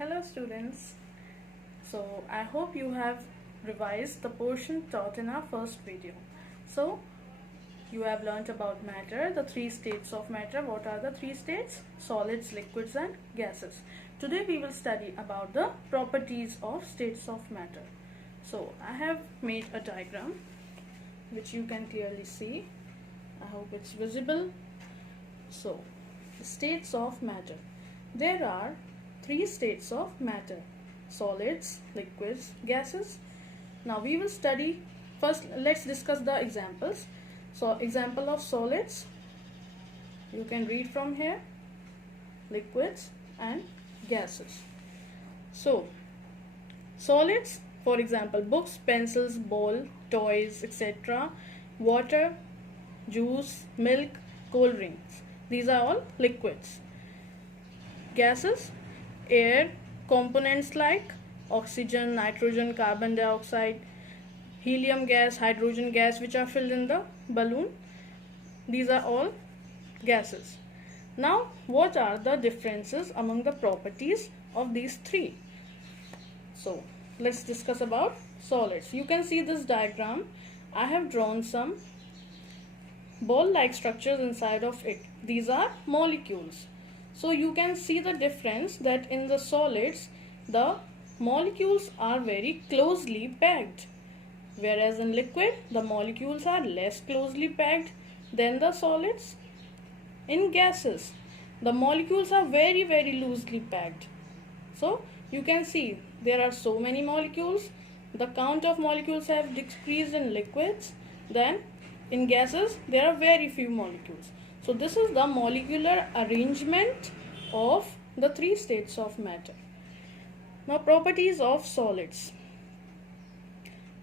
Hello students. So I hope you have revised the portion taught in our first video. So you have learnt about matter, the three states of matter. What are the three states? Solids, liquids and gases. Today we will study about the properties of states of matter. So I have made a diagram which you can clearly see. I hope it's visible. So the states of matter. There are three states of matter: solids, liquids, gases. Now we will study first. Let's discuss the examples. So example of solids, you can read from here, liquids and gases. So solids, for example, books, pencils, ball, toys, etc., water, juice, milk, cold drinks. These are all liquids. Gases, air, components like oxygen, nitrogen, carbon dioxide, helium gas, hydrogen gas, which are filled in the balloon. These are all gases. Now, what are the differences among the properties of these three? So, let's discuss about solids. You can see this diagram. I have drawn some ball-like structures inside of it. These are molecules. So you can see the difference that in the solids, the molecules are very closely packed, whereas in liquid, the molecules are less closely packed than the solids. In gases, the molecules are very loosely packed. So you can see there are so many molecules. The count of molecules have decreased in liquids. Then in gases, there are very few molecules. So this is the molecular arrangement of the three states of matter. Now, properties of solids.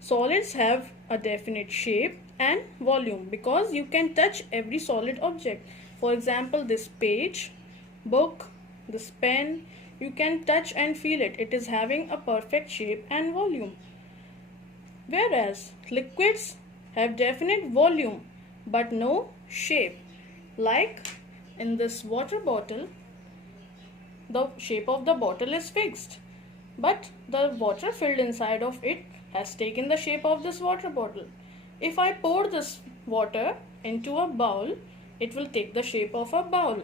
Solids have a definite shape and volume because you can touch every solid object. For example, this page, book, this pen, you can touch and feel it. It is having a perfect shape and volume. Whereas liquids have definite volume but no shape. Like in this water bottle, the shape of the bottle is fixed, but the water filled inside of it has taken the shape of this water bottle. If I pour this water into a bowl, it will take the shape of a bowl.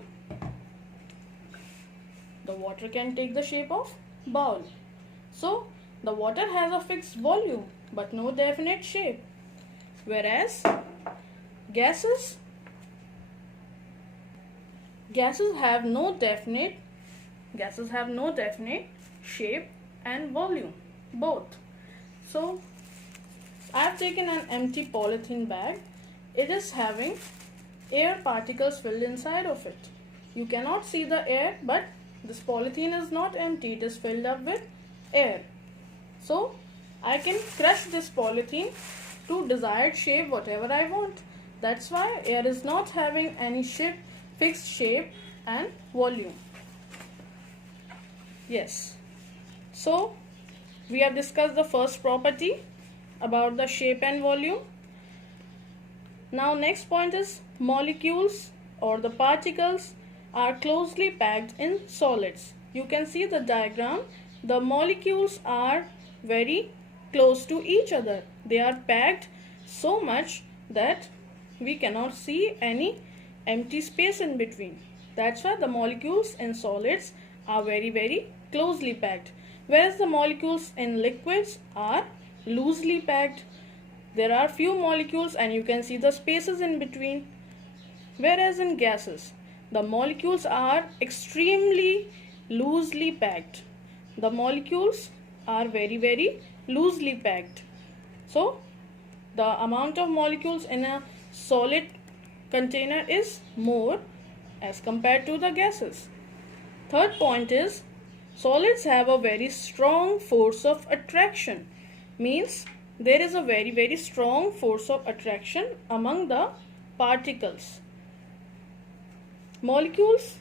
The water can take the shape of bowl. So the water has a fixed volume but no definite shape. Whereas gases have no definite shape and volume both. So I have taken an empty polythene bag. It is having air particles filled inside of it. You cannot see the air, but this polythene is not empty, it is filled up with air. So I can crush this polythene to desired shape, whatever I want. That's why air is not having any fixed shape and volume. Yes. So we have discussed the first property about the shape and volume. Now next point is molecules or the particles are closely packed in solids. You can see the diagram. The molecules are very close to each other. They are packed so much that we cannot see any empty space in between. That's why the molecules in solids are very closely packed, whereas the molecules in liquids are loosely packed. There are few molecules and you can see the spaces in between. Whereas in gases, the molecules are extremely loosely packed. The molecules are very loosely packed. So the amount of molecules in a solid container is more as compared to the gases. Third point is solids have a very strong force of attraction. Means there is a very strong force of attraction among the particles. Molecules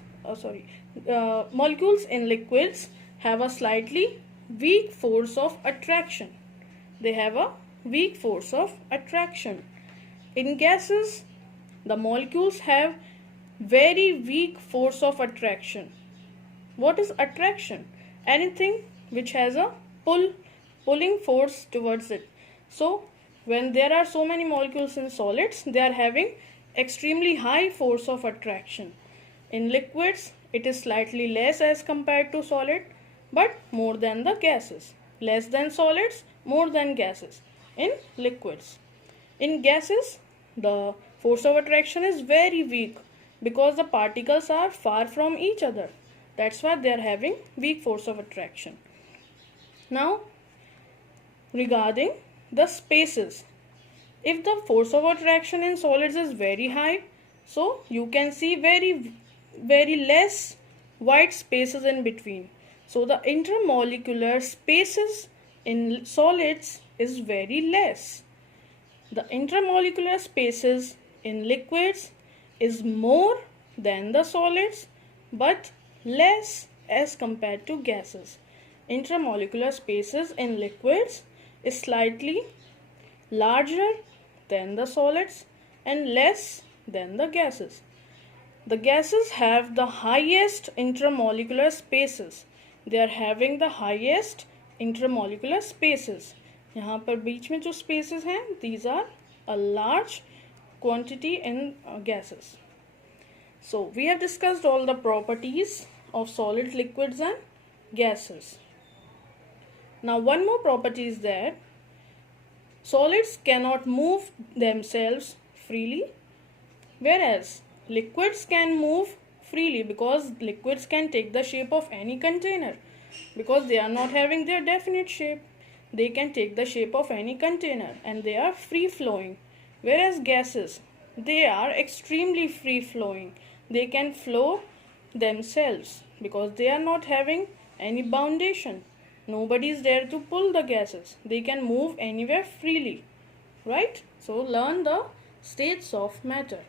in liquids have a slightly weak force of attraction. They have a weak force of attraction. In gases, the molecules have very weak force of attraction. What is attraction? anything which has a pulling force towards it. So when there are so many molecules in solids, they are having extremely high force of attraction. In liquids, it is slightly less as compared to solid, but more than the gases. Less than solids, more than gases in liquids. In gases, the force of attraction is very weak because the particles are far from each other. That's why they are having weak force of attraction. Now, regarding the spaces, if the force of attraction in solids is very high, so you can see very less white spaces in between. So the intermolecular spaces in solids is very less. The intermolecular spaces in liquids is more than the solids but less as compared to gases. Intermolecular spaces in liquids is slightly larger than the solids and less than the gases. The gases have the highest intermolecular spaces. They are having the highest intermolecular spaces. यहाँ पर बीच में जो spaces हैं, these are a large quantity in gases. So we have discussed all the properties of solids, liquids and gases. Now one more property is there. Solids cannot move themselves freely, whereas liquids can move freely because liquids can take the shape of any container because they are not having their definite shape. They can take the shape of any container and they are free flowing, whereas gases, they are extremely free flowing. They can flow themselves because they are not having any foundation. Nobody is there to pull the gases. They can move anywhere freely, right? So learn the states of matter.